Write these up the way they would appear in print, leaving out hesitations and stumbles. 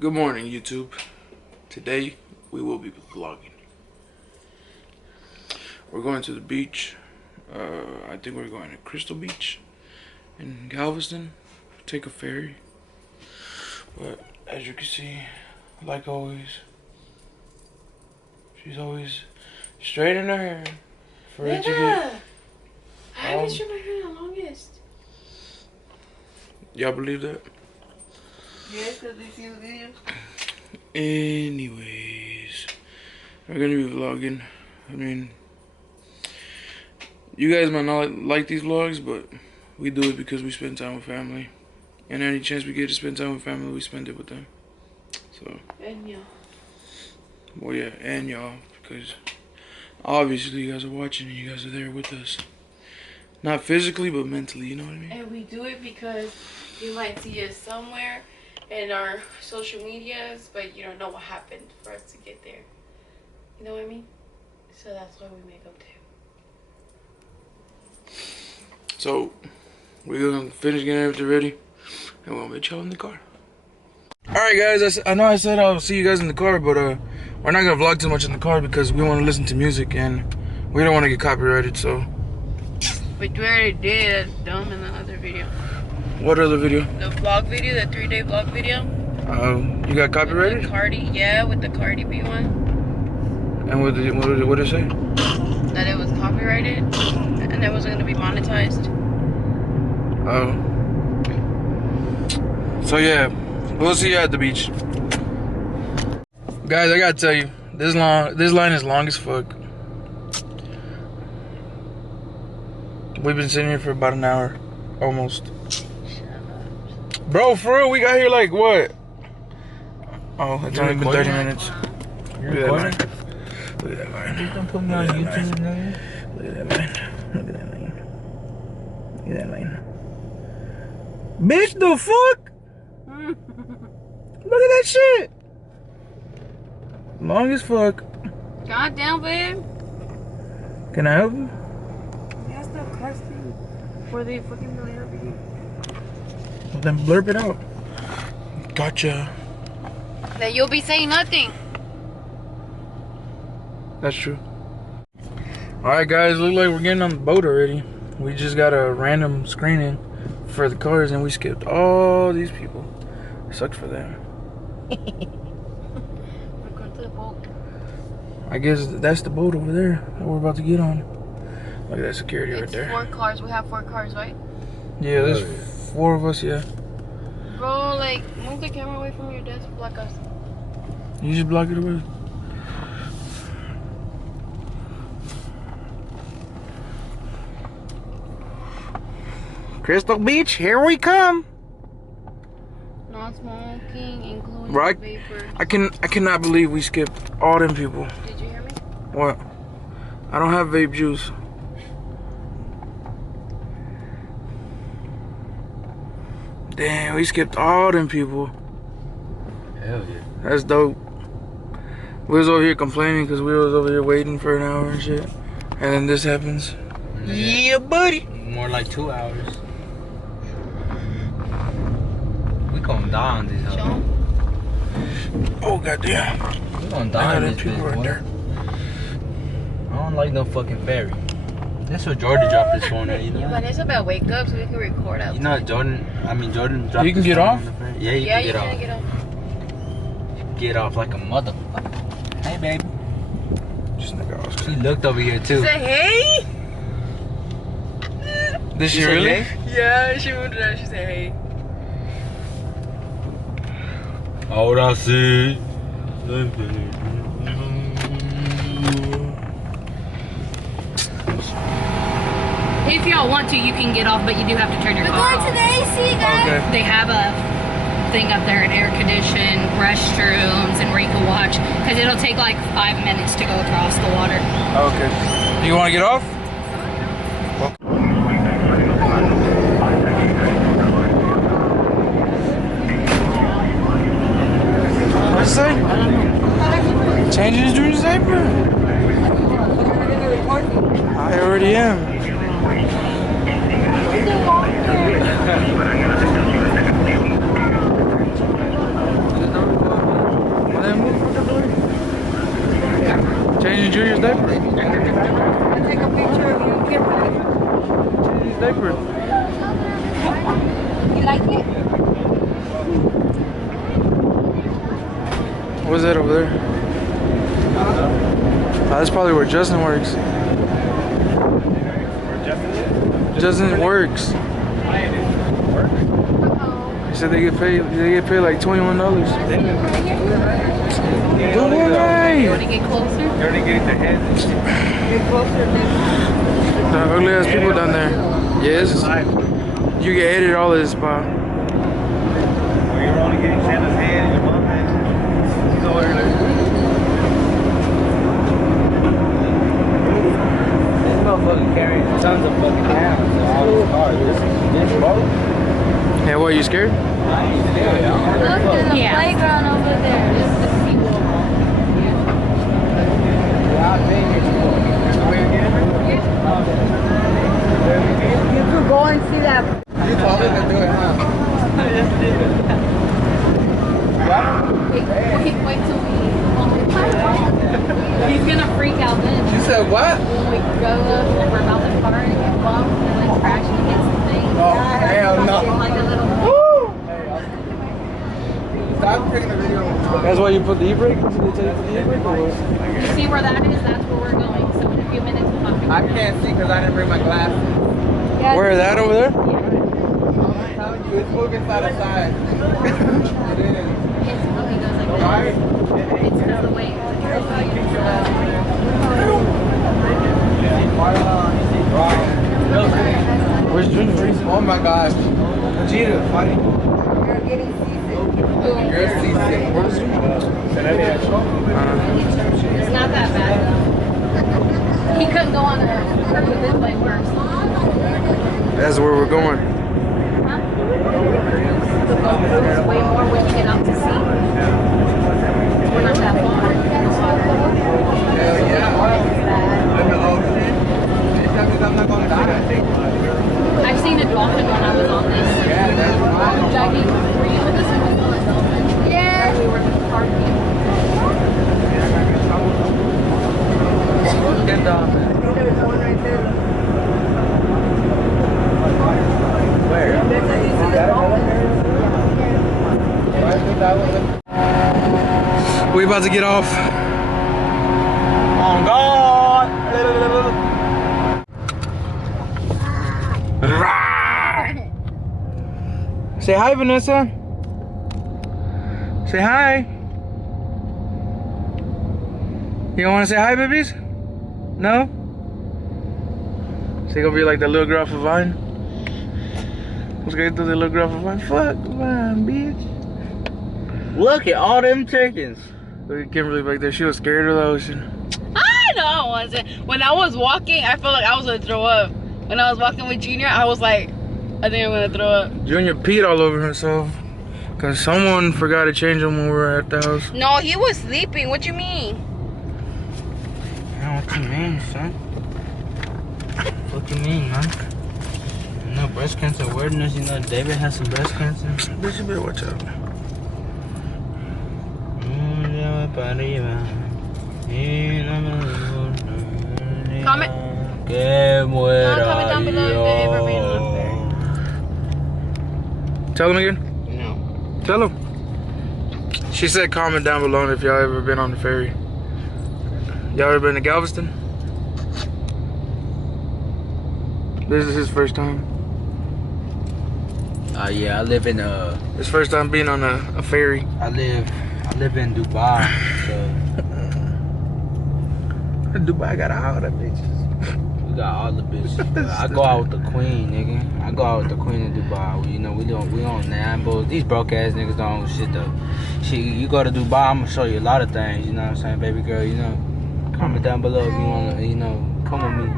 Good morning, YouTube. Today we will be vlogging. We're going to the beach. I think we're going to Crystal Beach in Galveston. Take a ferry. But as you can see, like always, she's always straightening her hair for it to get. I haven't straightened my hair the longest. Y'all believe that? Yes, because we see the videos. Anyways, we're gonna be vlogging. I mean, you guys might not like these vlogs, but we do it because we spend time with family. And any chance we get to spend time with family, we spend it with them. So. And y'all. Well, yeah, and y'all, because obviously you guys are watching and you guys are there with us. Not physically, but mentally, you know what I mean? And we do it because you might see us somewhere in our social medias, but you don't know what happened for us to get there. You know what I mean? So that's why we make them too. So, we're gonna finish getting everything ready, and we'll meet y'all in the car. Alright guys, I know I said I'll see you guys in the car, but we're not gonna vlog too much in the car because we want to listen to music and we don't want to get copyrighted, so. But we already did. That's dumb in the other video. What other video? The vlog video, the 3-day vlog video. You got copyrighted? With the Cardi, yeah, with the Cardi B one. And what did it say? That it was copyrighted and it wasn't gonna be monetized. Oh. So yeah, we'll see you at the beach. Guys, I gotta tell you, this line is long as fuck. We've been sitting here for about an hour, almost. Bro, for real, we got here like what? Oh, it's only been 30 minutes. You're recording? Look at that line. You can put me on YouTube, nigga. Look at that line. Look at that line. Look at that line. Bitch, the fuck? Look at that shit. Long as fuck. God damn, babe. Can I help you? That's the question. For the fucking million. Well, then blurb it out. Gotcha. That you'll be saying nothing. That's true. Alright guys, look like we're getting on the boat already. We just got a random screening for the cars and we skipped all these people. Sucks for them. We're going to the boat. I guess that's the boat over there that we're about to get on. Look at that security right It's there. 4 cars. We have 4 cars, right? Yeah, there's 4 of us, yeah. Bro, like, move the camera away from your desk. Block us. You just block it away. Crystal Beach, here we come. Non-smoking, including Right. vapor. I cannot believe we skipped all them people. Did you hear me? What? I don't have vape juice. Damn, we skipped all them people. Hell yeah. That's dope. We was over here complaining because we was over here waiting for an hour and shit. And then this happens. Yeah, buddy. More like 2 hours. We gonna die on this Show house. 'em. Oh, goddamn. We gonna I die know on them this people bitch, right boy. there. I don't like no fucking ferry. That's what Jordan dropped his phone at, you know? Yeah, Vanessa better wake up so we can record out. You know Jordan dropped You can his get phone off? on the ferry. Yeah, you Yeah, can you get can off. get off. Get off like a motherfucker. Hey, baby. This nigga Oscar. She looked over here, too. Say hey. Did she said really? hey? Yeah, she moved it out. She said hey. Ahora sí. If y'all want to, you can get off, but you do have to turn your car off. AC, Okay. They have a thing up there, an air conditioned restrooms, and where you can watch, because it'll take like 5 minutes to go across the water. Okay. You want to get off? What's it say? Changing his junior diaper. I already am. Changing Junior's diaper. Take a picture of you kissing Changing his diaper. it. You like it? What's that over there? That's probably where Justin works. Justin works. He said they get paid like $21. You want to get closer? You're only getting the hands. Get closer, baby. The ugly ass people down there. Yes. You get hated all of this spot. You're only getting Shanna's hand and your mom's hand. She's over there. This motherfucker carrying tons of fucking pounds in all these cars. This boat. Yeah, what, you scared? Look, there's a Yeah. playground over there. This is the seawall. You could go and see that. You told me to do it, huh? Wait till we he's gonna freak out then. You said what? When we go up and we're about to car and get bumped and like crash against the thing. Oh, hell no. Like a little Stop taking the video. That's why you put the e-brake? So they tell you to put the e-brake or what? You see where that is? That's where we're going. So in a few minutes we'll have to go. I can't see because I didn't bring my glasses. Yeah, Where, that over there? I'm telling you, it's moving side to side. It is. It's really goes like this. Right? It's because the way Where's Junior? Oh my gosh. Vegeta, fighting. You're getting seasick. You're seasick. Where's Junior? it's not that bad though. He couldn't go on a curve this way first. That's where we're going. Huh? The boat moves way more when you get out to sea. We're not that far. Hell yeah. In the ocean. That means I'm not going to die. I've seen a dolphin when I was on this. Yeah, that's right. Jogging. Were you with us when we saw a dolphin? Yeah. We were parking. Get down, man. There's one right there. Where? There's a you see the dolphin. We about to get off. On God. Say hi, Vanessa. Say hi. You don't want to say hi, babies? No? So you gonna be like the little girl for Vine? What's gonna do the little girl for Vine? Fuck Vine, bitch. Look at all them chickens. Look at Kimberly back there. She was scared of the ocean. I know I wasn't. When I was walking, I felt like I was gonna throw up. When I was walking with Junior, I was like, I think I'm gonna throw up. Junior peed all over himself because someone forgot to change him when we were at the house. No, he was sleeping. What you mean? Man, what you mean, son? What you mean, man? You know, breast cancer awareness, you know, David has some breast cancer. Bitch, you better watch out. Comment. Que muera comment down below if they ever made yo. Tell him again. No. Tell him. She said comment down below if y'all ever been on the ferry. Y'all ever been to Galveston? This is his first time. Yeah, I live in His first time being on a ferry. I live in Dubai, so Dubai got all the bitches. we got all the bitches. I go out with the queen, nigga. I go out with the queen in Dubai. We on Nambos. These broke ass niggas don't own shit though. Shit, you go to Dubai, I'm gonna show you a lot of things. You know what I'm saying, baby girl? You know, comment down below if you wanna, you know, come with me.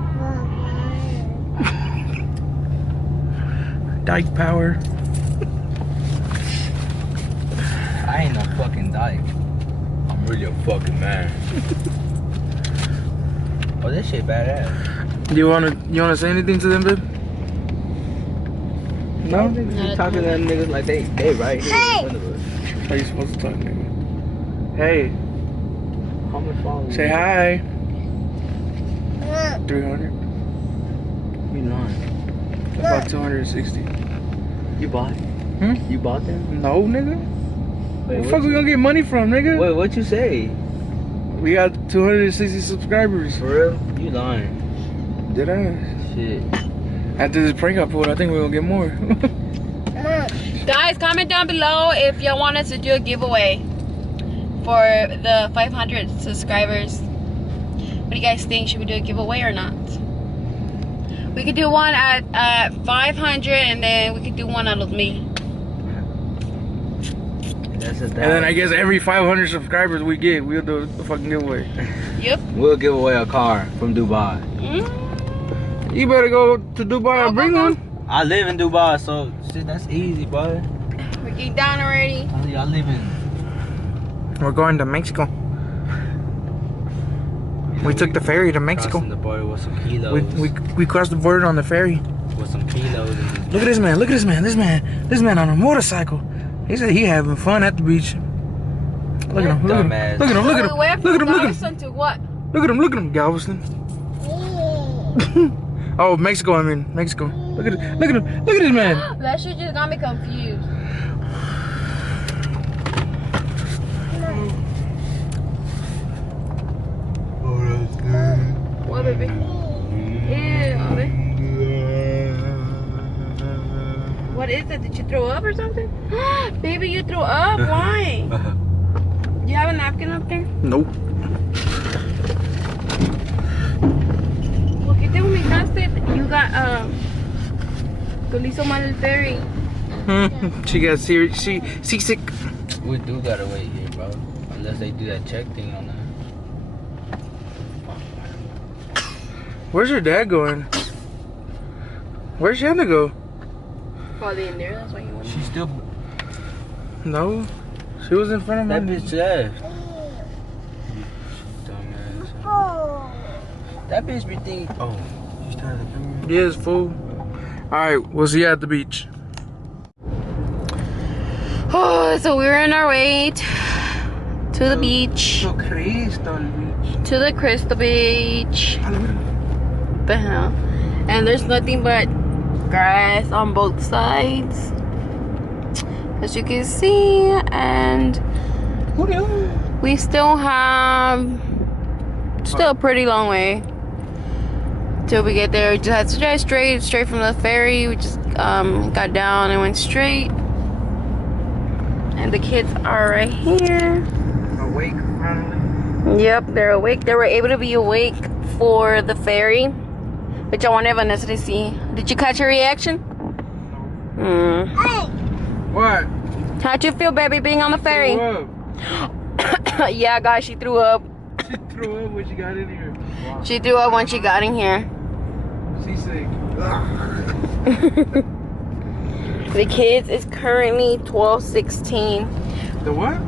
Dyke power. I ain't no fucking dyke. I'm really a fucking man. Oh, this shit badass. You wanna say anything to them, babe? No? You talking to them niggas like they right here in front of us. How you supposed to talk, nigga? Hey, Comment, follow me. say hi. 300. You lying. About 260. You bought? Hmm? You bought them? No, nigga. Wait, Where the fuck we gonna get money from, nigga? Wait, what you say? We got 260 subscribers. For real? You lying. Did I? Shit. After this prank I pulled, I think we're gonna get more. Guys, comment down below if y'all want us to do a giveaway for the 500 subscribers. What do you guys think? Should we do a giveaway or not? We could do one at 500, and then we could do one out of me. That's a And then I guess every 500 subscribers we get, we'll do a fucking giveaway. Yep. We'll give away a car from Dubai. You better go to Dubai and bring one. I live in Dubai, so shit, that's easy, boy. We're getting down already. I live in. We're going to Mexico. We took the ferry to Mexico. Crossing the border with some kilos. We crossed the border on the ferry. With some kilos. Look at this man. Look at this man. This man on a motorcycle. He said he having fun at the beach. Look at him. Look at him. Dumbass. Look at him. Look at him. Where Look at him. Look at him. Galveston to what? Look at him. Look at him. Galveston. Oh, Mexico. I mean Mexico. Look at it. Look at him. Look at this man. That shit just got me confused. What, baby? Yeah, baby. What is it? Did you throw up or something? Baby, you threw up? Why? You have a napkin up there? Nope. ¿Por qué te vomitaste? You got, te lo hizo mal el ferry. She got serious. She seasick. We do gotta wait here, bro. Unless they do that check thing on that. Where's your dad going? Where's Shanna go? Probably in there, that's why you went. She still. No, she was in front of That me. bitch left. Dumbass. That bitch be thinking. Oh, she's tired of the camera. Yes, fool. All right, we'll see you at the beach. Oh, so we're on our way to the beach. To Crystal Beach. To the Crystal Beach. What the hell? And there's nothing but grass on both sides, as you can see, and we still have a pretty long way till we get there. We just had to drive straight from the ferry. We just got down and went straight, and the kids are right here. Awake, finally. Yep, they're awake. They were able to be awake for the ferry, which I wanted Vanessa to see. Did you catch her reaction? What? How'd you feel, baby, being on the ferry? Threw up. Yeah, guys, she threw up. She threw up when she got in here. Wow. She threw up when she got in here. She's sick. The kids is currently 12:16. The what?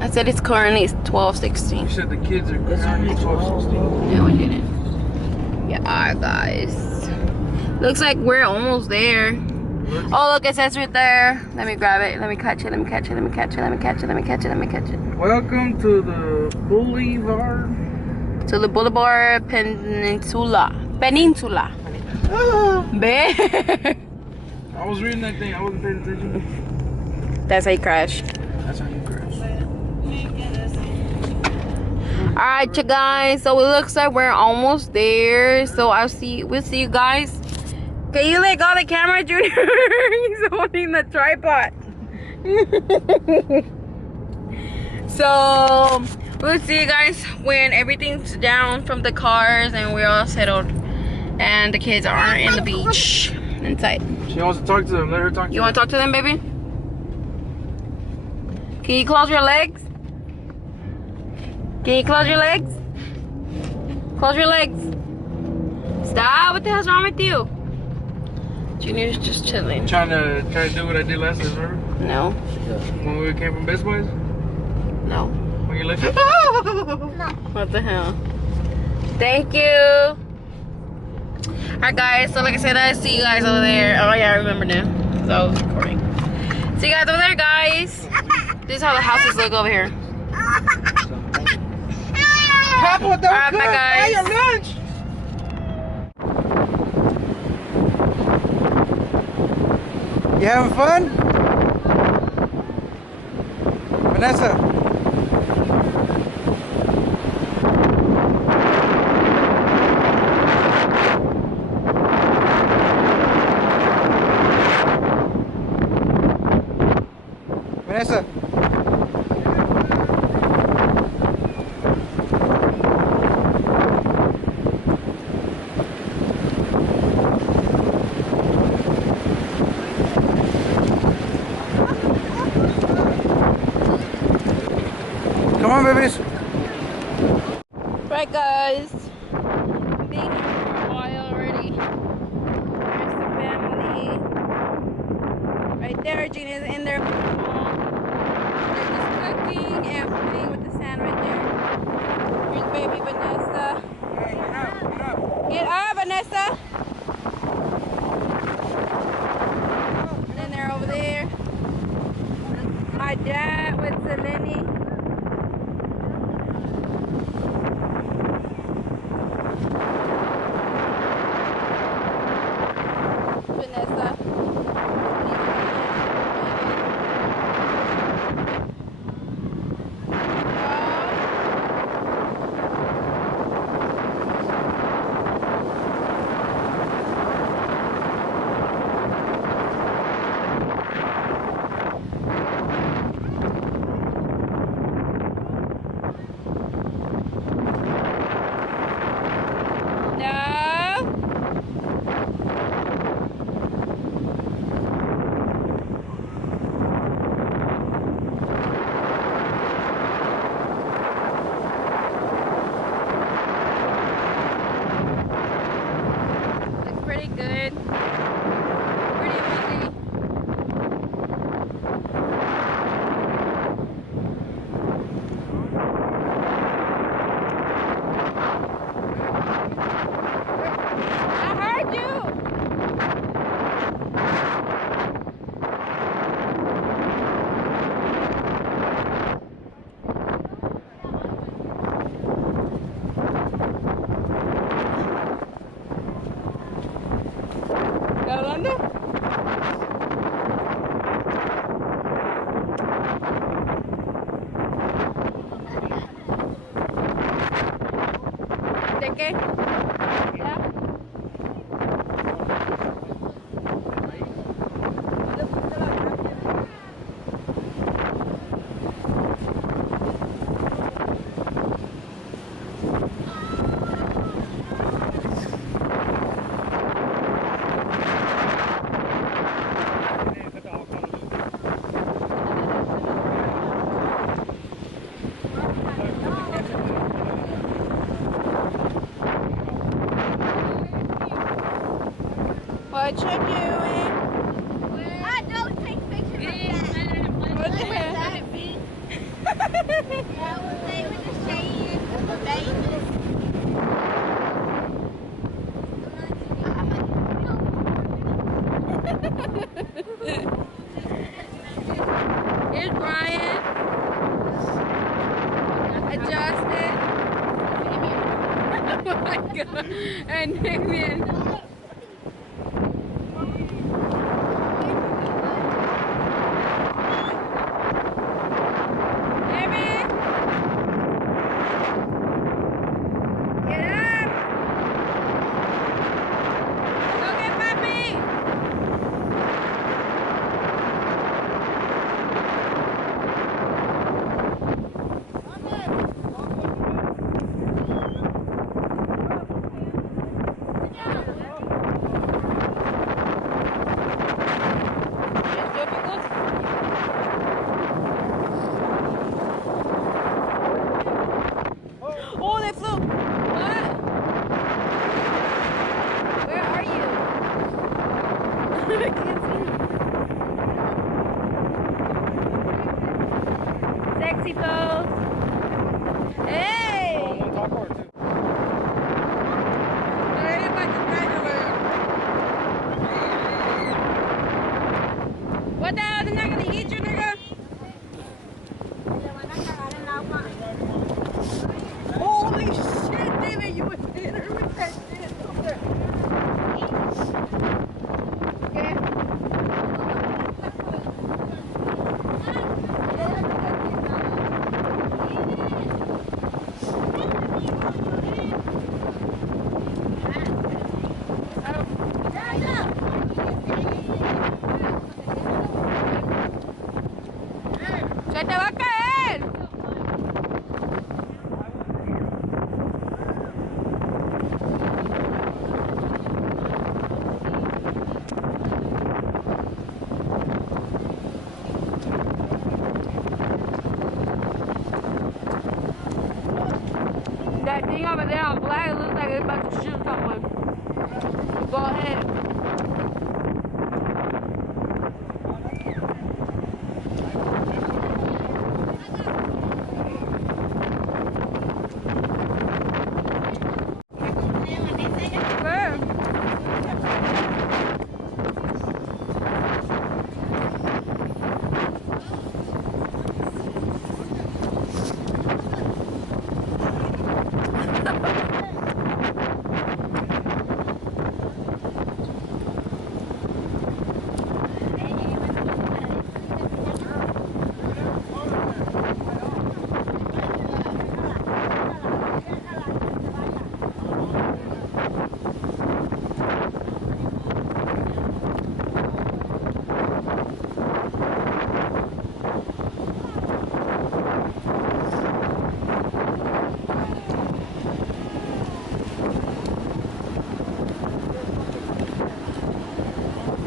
I said it's currently 12:16. You said the kids are currently 12, 16. Yeah, we didn't. Yeah, guys. Looks like we're almost there. Oh, look, it says right there. Let me grab it. Let me catch it. Let me catch it. Let me catch it. Let me catch it. Let me catch it. Let me catch it. Welcome to the Boulevard. To the Boulevard Peninsula. Peninsula. Babe. I was reading that thing. I wasn't paying attention. That's how you crash. That's how you crash. Alright, you guys. So it looks like we're almost there. So we'll see you guys. Can you let go of the camera, Junior? He's holding the tripod. So we'll see you guys when everything's down from the cars and we're all settled and the kids are in the beach inside. She wants to talk to them. Let her talk to You want to talk to them, baby? Can you close your legs? Can you close your legs? Close your legs. Stop. What the hell's wrong with you? Junior's just chilling. Trying to do what I did last time, remember? No. When we came from Best Buys? No. When you left? What the hell? Thank you. Alright, guys. So like I said, I see you guys over there. Oh yeah, I remember now. So I was recording. See you guys over there, guys. This is how the houses look over here. Papa, don't Alright, bye, guys. Hey, your lunch. You having fun? Vanessa? Vanessa? Come on, babies. Right, guys. Been here for a while already. There's the family. Right there, Gina's in there with her mom. They're just cooking and playing with the sand right there. Here's baby Vanessa. Hey, get up, get up. Get up, Vanessa. And then they're over there. My dad with Selene. Vanessa. Pretty good. Pretty busy. I heard you. ¿Grabando? ¿De qué? ¿Ya? What you doing? I don't take pictures of that. What the heck? That was they were just saying famous. Here's Brian. Adjusted. Oh my god. And Vivian. Vivian. Get up. Go get Papi. ahead.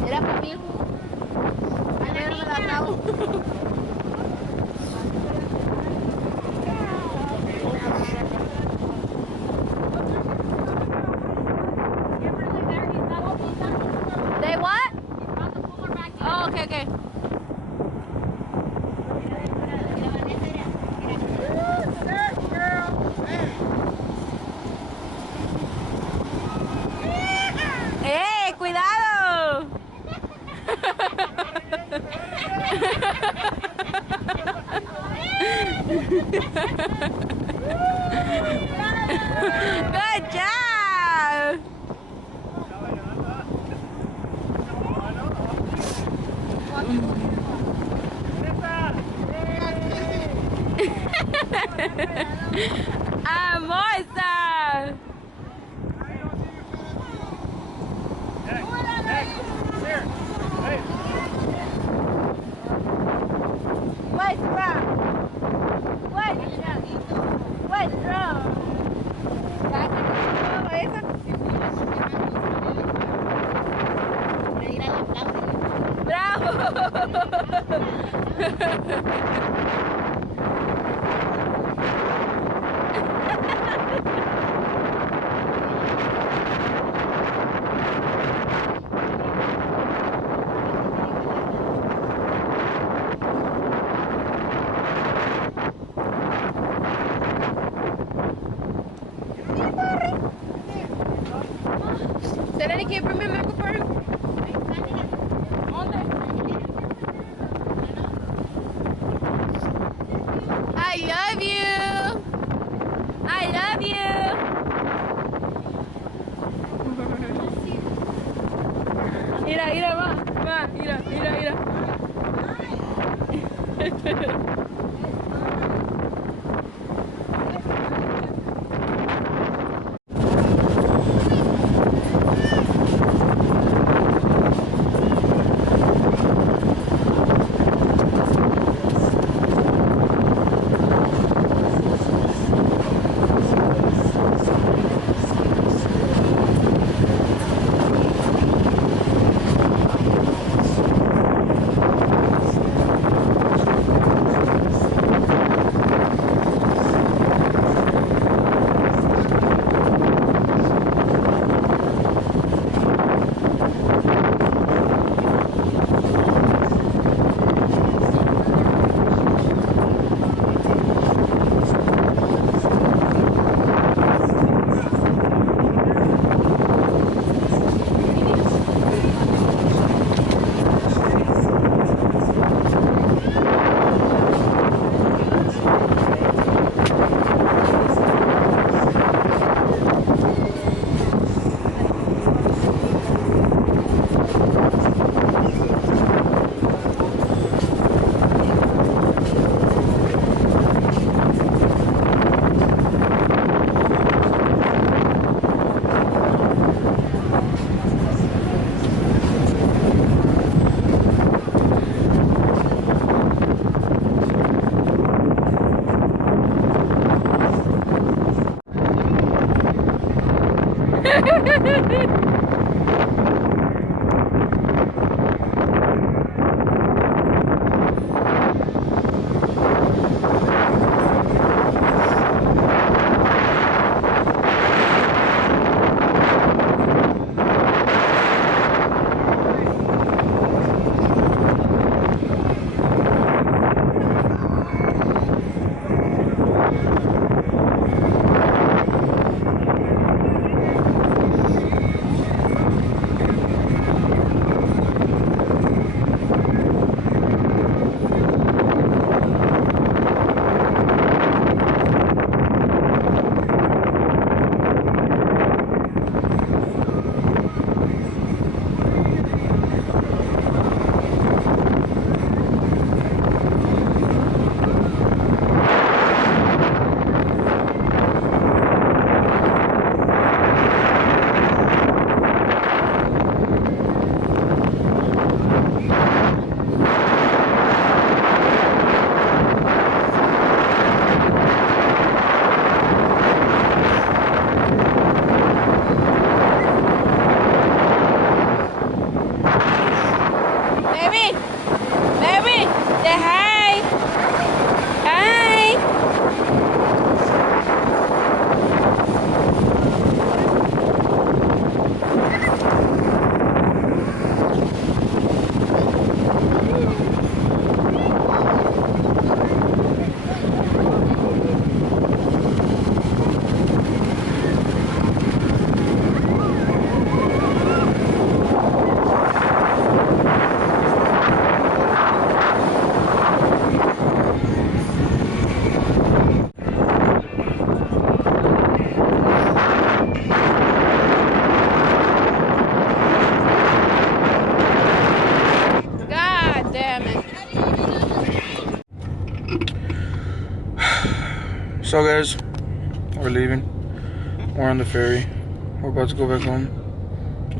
Era para mí. Ayer me la acabo. They what? Oh, okay, okay. ¡Eh, cuidado! Good job! Hermosa! What's wrong? What's wrong? Será que bring me a microphone? I love you. I love you. Mira, mira, va, mira, mira, mira. So guys, we're leaving. We're on the ferry. We're about to go back home.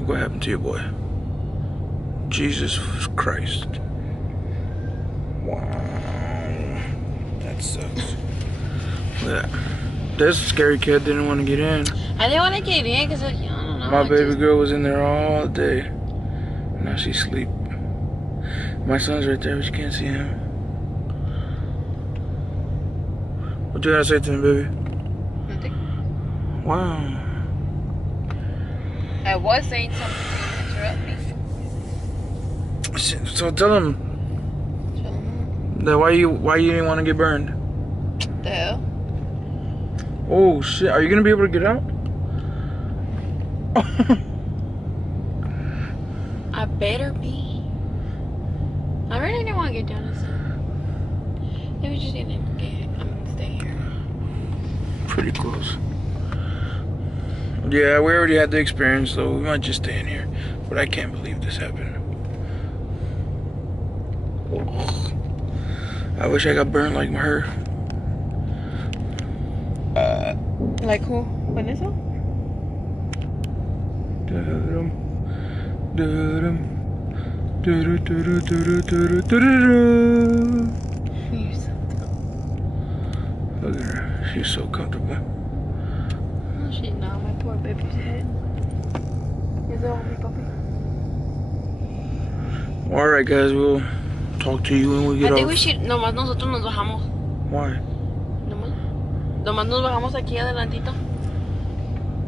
What happened to your boy? Jesus Christ. Wow. That sucks. Look at that. This scary kid didn't want to get in. I didn't want to get in because I don't know. My baby girl was in there all day. Now she's asleep. My son's right there, but you can't see him. What you gotta say to him, baby? Nothing. Wow. I was saying something to interrupt me. So tell him that why you didn't want to get burned. The hell? Oh shit! Are you gonna be able to get out? I better be. I really didn't want to get down this. Maybe just gonna stay here. Pretty close. Yeah, we already had the experience, so we might just stay in here. But I can't believe this happened. Oh, I wish I got burned like her. Like who? Vanessa? Da-dum, da-dum, da-da-da-da-da-da-da-da-da. Look at her. She's so comfortable. Oh, she not my poor baby's head. Is that on me, puppy? Alright guys, we'll talk to you when we get I think off. we should. Nomás nosotros nos bajamos. Why? Nomás nos bajamos aquí adelantito.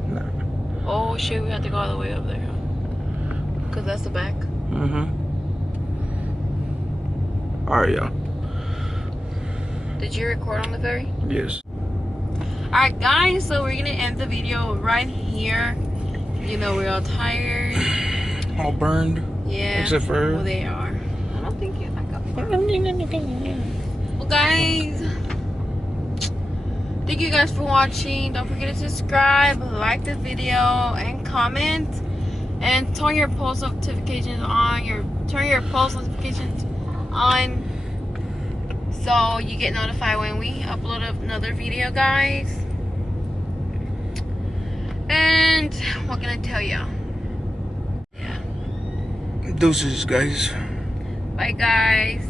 No. Oh shit, we have to go all the way up there. Cause that's the back. Mm-hmm. Alright, y'all. Did you record on the ferry? Yes. Alright guys, so we're gonna end the video right here. You know, we're all tired. All burned. Yeah. Except for her. Well, they are. I don't think you like up. Well guys, thank you guys for watching. Don't forget to subscribe, like this video, and comment. And turn your post notifications on. Turn your post notifications on, so you get notified when we upload another video, guys. And what can I tell you? Yeah. Deuces, guys. Bye, guys.